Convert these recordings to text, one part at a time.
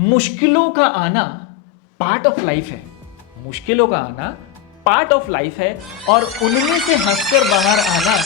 मुश्किलों का आना पार्ट ऑफ लाइफ है। मुश्किलों का आना पार्ट ऑफ लाइफ है और उनमें से हंसकर बाहर आना।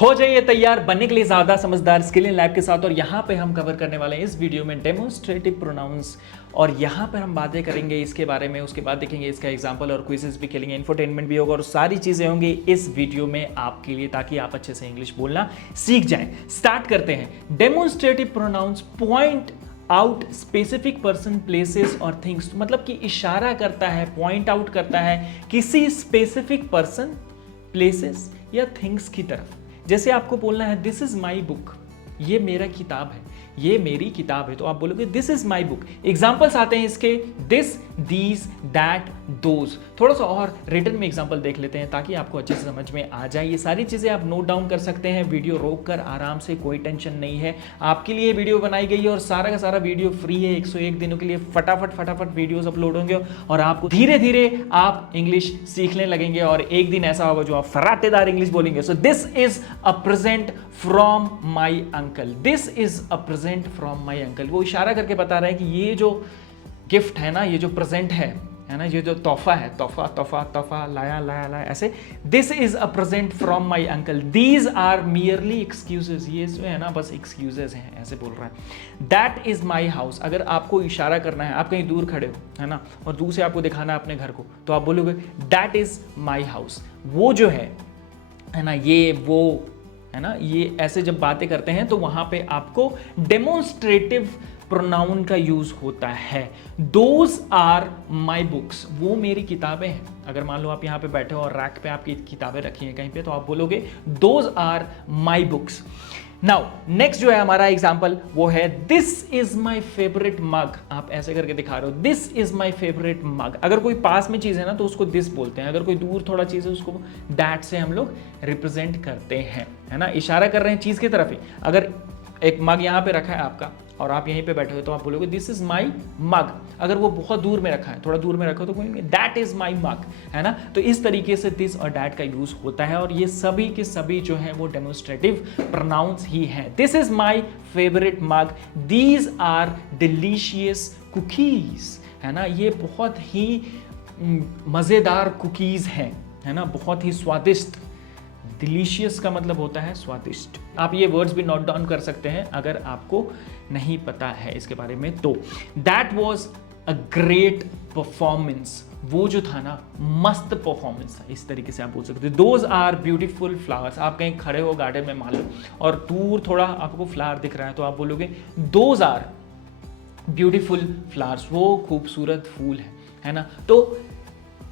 हो जाइए तैयार बनने के लिए ज्यादा समझदार स्किल इन लाइफ के साथ। और यहां पे हम कवर करने वाले हैं इस वीडियो में डेमोन्स्ट्रेटिव प्रोनाउंस, और यहां पर हम बातें करेंगे इसके बारे में। उसके बाद देखेंगे इसका एग्जांपल और क्विजेस भी खेलेंगे, इंफोटेनमेंट भी होगा और सारी चीजें होंगी इस वीडियो में आपके लिए, ताकि आप अच्छे से इंग्लिश बोलना सीख जाएं। स्टार्ट करते हैं। Demonstrative pronouns point out specific person, places और थिंग्स, मतलब कि इशारा करता है, पॉइंट आउट करता है किसी स्पेसिफिक पर्सन, प्लेसेस या थिंग्स की तरफ। जैसे आपको बोलना है दिस इज माई बुक, ये मेरा किताब है, ये मेरी किताब है, तो आप बोलोगे this is my book. Examples आते हैं इसके, दिस, दीज, दैट, दोज। थोड़ा सा और रिटन में एग्जाम्पल देख लेते हैं ताकि आपको अच्छे से समझ में आ जाए। ये सारी चीजें आप नोट डाउन कर सकते हैं वीडियो रोक कर आराम से, कोई टेंशन नहीं है। आपके लिए वीडियो बनाई गई है और सारा का सारा वीडियो फ्री है। 101 दिनों के लिए फटाफट वीडियोस अपलोड होंगे और आपको धीरे धीरे आप इंग्लिश सीखने लगेंगे और एक दिन ऐसा होगा जो आप फराटेदार इंग्लिश बोलेंगे। So this is a present from my uncle, this is a present from my uncle. वो इशारा करके बता रहा है कि ये जो गिफ्ट है ना, ये जो प्रेजेंट है ना, ये जो तोहफा है, तोहफा लाया लाया लाया, ऐसे this is a present from my uncle, these are merely excuses, ये जो है ना बस एक्सक्यूजेस हैं, ऐसे बोल रहा है। दैट इज माई हाउस, अगर आपको इशारा करना है, आप कहीं दूर खड़े हो है ना और दूर से आपको दिखाना है अपने घर को, तो आप बोलोगे दैट इज माई हाउस। वो जो है ना, ये वो है ना, ये ऐसे जब बातें करते हैं तो वहां पे आपको डेमोन्स्ट्रेटिव प्रोनाउन का यूज होता है। दोज आर माई बुक्स, वो मेरी किताबें हैं। अगर मान लो आप यहाँ पे बैठे हो और रैक पे आपकी किताबें रखी हैं कहीं पे, तो आप बोलोगे those are my books. Now next जो है हमारा एग्जाम्पल वो है this is my favourite mug. आप ऐसे करके दिखा रहे हो this is my favourite mug. अगर कोई पास में चीज है ना तो उसको दिस बोलते हैं, अगर कोई दूर थोड़ा चीज है उसको दैट से हम लोग रिप्रेजेंट करते हैं, है ना, इशारा कर रहे हैं चीज की तरफ ही। अगर एक मग यहाँ पे रखा है आपका और आप यहीं पे बैठे हो तो आप बोलोगे दिस इज माई मग। अगर वो बहुत दूर में रखा है, थोड़ा दूर में रखा हो, तो बोलेंगे दैट इज माई मग, है ना। तो इस तरीके से दिस और दैट का यूज होता है और ये सभी के सभी जो है वो डेमोन्स्ट्रेटिव प्रोनाउंस ही हैं। This is my favourite mug, these are delicious cookies, है ना, ये बहुत ही मजेदार कुकीज हैं, है ना, बहुत ही स्वादिष्ट। डिलीशियस का मतलब होता है स्वादिष्ट। आप ये वर्ड्स भी नोट डाउन कर सकते हैं अगर आपको नहीं पता है इसके बारे में तो। That was a great performance, वो जो था ना मस्त परफॉर्मेंस था, इस तरीके से आप बोल सकते हो। दोज आर ब्यूटीफुल फ्लावर्स, आप कहीं खड़े हो गार्डन में मान लो और दूर थोड़ा आपको फ्लावर दिख रहा है तो आप बोलोगे दोज आर ब्यूटीफुल फ्लावर्स, वो खूबसूरत फूल है ना। तो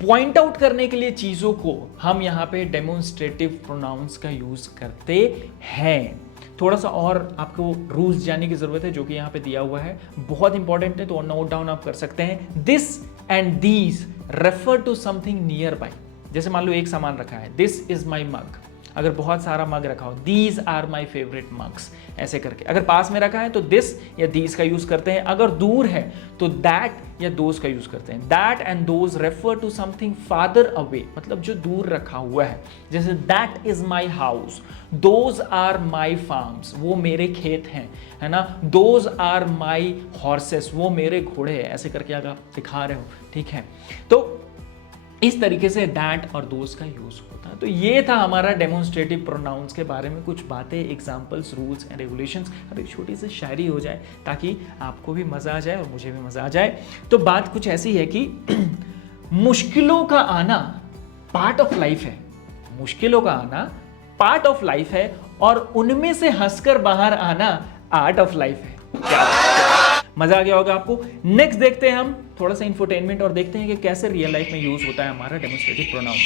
पॉइंट आउट करने के लिए चीजों को हम यहाँ पे डेमोन्स्ट्रेटिव प्रोनाउंस का यूज करते हैं। थोड़ा सा और आपको रूल्स जानने की जरूरत है जो कि यहाँ पे दिया हुआ है, बहुत इंपॉर्टेंट है, तो नोट डाउन आप कर सकते हैं। This and these refer to something nearby. जैसे मान लो एक सामान रखा है, दिस इज माई मग, अगर बहुत सारा मग रखा हो these are my favourite mugs, ऐसे करके। अगर पास में रखा है तो दिस या दीज का यूज करते हैं, अगर दूर है तो दैट या दोज का यूज करते हैं। That and those refer to something farther away, मतलब जो दूर रखा हुआ है। जैसे that is my house, those are my farms, वो मेरे खेत हैं, है ना। दोज आर माई हॉर्सेस, वो मेरे घोड़े हैं, ऐसे करके अगर आप दिखा रहे हो, ठीक है। तो इस तरीके से दैट और दोज का यूज होता है। तो ये था हमारा डेमोन्स्ट्रेटिव प्रोनाउंस के बारे में कुछ बातें, एग्जांपल्स, रूल्स एंड रेगुलेशंस। अब एक छोटी सी शायरी हो जाए ताकि आपको भी मजा आ जाए और मुझे भी मजा आ जाए। तो बात कुछ ऐसी है कि मुश्किलों का आना पार्ट ऑफ लाइफ है, मुश्किलों का आना पार्ट ऑफ लाइफ है और उनमें से हंसकर बाहर आना आर्ट ऑफ लाइफ है। मजा आ गया होगा आपको। नेक्स्ट देखते हैं हम थोड़ा सा इंफोटेनमेंट और देखते हैं कि कैसे रियल लाइफ में यूज होता है हमारा डेमोन्स्ट्रेटिव प्रोनाउन।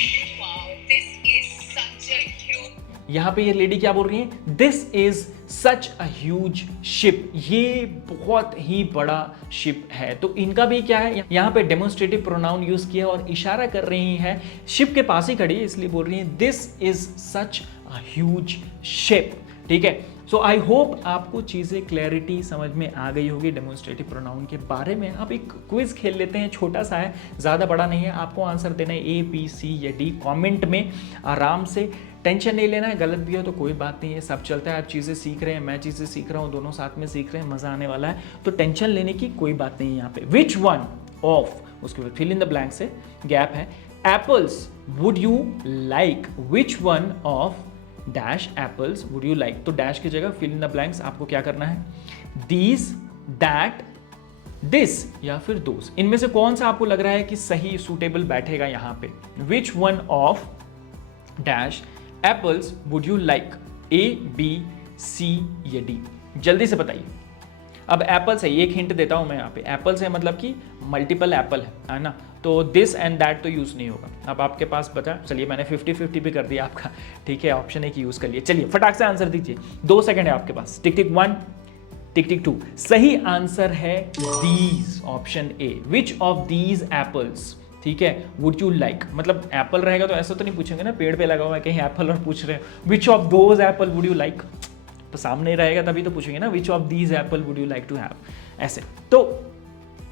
यहां पे ये लेडी क्या बोल रही है, this is such a huge ship, ये बहुत ही बड़ा शिप है। तो इनका भी क्या है, यहां पे डेमोन्स्ट्रेटिव प्रोनाउन यूज किया और इशारा कर रही है, शिप के पास ही खड़ी है इसलिए बोल रही है this is such a huge ship, ठीक है। सो आई होप आपको चीज़ें क्लैरिटी समझ में आ गई होगी डेमोन्स्ट्रेटिव प्रोनाउन के बारे में। आप एक क्विज खेल लेते हैं, छोटा सा है, ज़्यादा बड़ा नहीं है, आपको आंसर देना है A, B, C या D। कमेंट में आराम से टेंशन नहीं लेना है, गलत भी हो तो कोई बात नहीं है, सब चलता है। आप चीज़ें सीख रहे हैं, मैं चीज़ें सीख रहा हूँ, दोनों साथ में सीख रहे हैं, मज़ा आने वाला है, तो टेंशन लेने की कोई बात नहीं है यहाँ पे। विच वन ऑफ, उसके बाद फिल इन द ब्लैंक से गैप है, apples would you like, which one of the apples would you like, तो डैश की जगह फिल इन द ब्लैंक्स आपको क्या करना है, दीज, दैट, दिस या फिर दोस, इनमें से कौन सा आपको लग रहा है कि सही सूटेबल बैठेगा यहां पे। Which one of the apples would you like, A, B, C या डी, जल्दी से बताइए। अब एप्पल्स है, एक हिंट देता हूं मैं यहाँ पे, एप्पल्स है मतलब कि मल्टीपल एप्पल है ना, तो दिस एंड दैट तो यूज नहीं होगा। अब आपके पास बता, चलिए मैंने 50-50 भी कर दिया आपका, ठीक है, ऑप्शन एक यूज कर लिए। चलिए फटाक से आंसर दीजिए, 2 सेकंड है आपके पास। टिक टिक 1, टिक टिक 2, सही आंसर है these, option A, which of these apples, ठीक है, वुड यू लाइक, मतलब एप्पल रहेगा तो ऐसा तो नहीं पूछेंगे ना, पेड़ पे लगा हुआ है कहीं एप्पल और पूछ रहे हैं which of those apple would you like, तो सामने रहेगा तभी तो पूछेंगे ना, which of these apple would you like to have, ऐसे। तो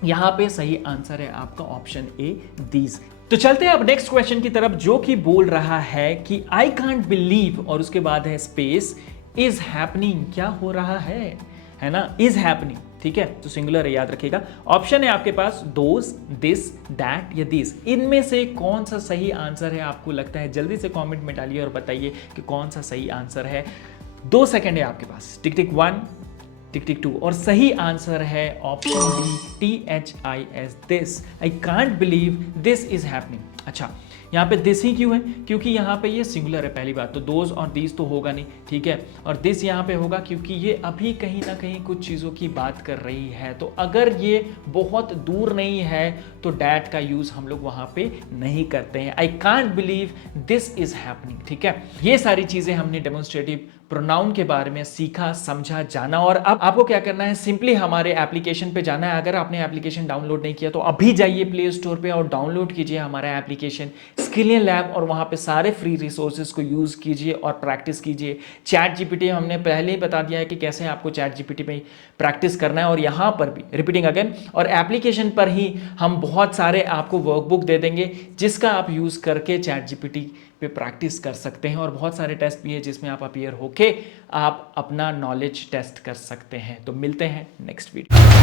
यहां पे सही आंसर है आपका ऑप्शन ए, दीज। तो चलते हैं अब नेक्स्ट क्वेश्चन की तरफ, जो कि बोल रहा है कि आई कांट बिलीव, और उसके बाद है स्पेस, इज हैपनिंग, क्या हो रहा है ना, इज हैपनिंग, ठीक है, तो सिंगुलर है, याद रखिएगा। ऑप्शन है आपके पास दोस, दिस, दैट या दिस, इनमें से कौन सा सही आंसर है आपको लगता है, जल्दी से कमेंट में डालिए और बताइए कि कौन सा सही आंसर है। 2 सेकंड है आपके पास, टिक टिक 1, टिक टिक 2, और सही आंसर है option D, THIS, this, I can't believe this is happening. अच्छा, यहाँ पे दिस ही क्यों है, क्योंकि यहाँ पे ये सिंगुलर है, पहली बात तो दोज और दीज तो होगा नहीं, ठीक है, और दिस यहाँ पे होगा क्योंकि ये अभी कहीं ना कहीं कुछ चीज़ों की बात कर रही है, तो अगर ये बहुत दूर नहीं है तो डैट का यूज़ हम लोग वहाँ पे नहीं करते हैं। I can't believe this is happening, ठीक है। ये सारी चीज़ें हमने डेमोन्स्ट्रेटिव प्रोनाउन के बारे में सीखा, समझा, जाना, और अब आपको क्या करना है, सिंपली हमारे एप्लीकेशन पे जाना है। अगर आपने एप्लीकेशन डाउनलोड नहीं किया तो अभी जाइए प्ले स्टोर पे और डाउनलोड कीजिए हमारा एप्लीकेशन स्किलियन लैब, और वहाँ पे सारे फ्री रिसोर्सेज को यूज़ कीजिए और प्रैक्टिस कीजिए। चैट जीपीटी हमने पहले ही बता दिया है कि कैसे आपको चैट जीपीटी पे प्रैक्टिस करना है, और यहाँ पर भी रिपीटिंग अगेन, और एप्लीकेशन पर ही हम बहुत सारे आपको वर्कबुक दे देंगे जिसका आप यूज़ करके चैट जीपीटी पे प्रैक्टिस कर सकते हैं, और बहुत सारे टेस्ट भी है जिसमें आप अपीयर होके आप अपना नॉलेज टेस्ट कर सकते हैं। तो मिलते हैं नेक्स्ट वीडियो।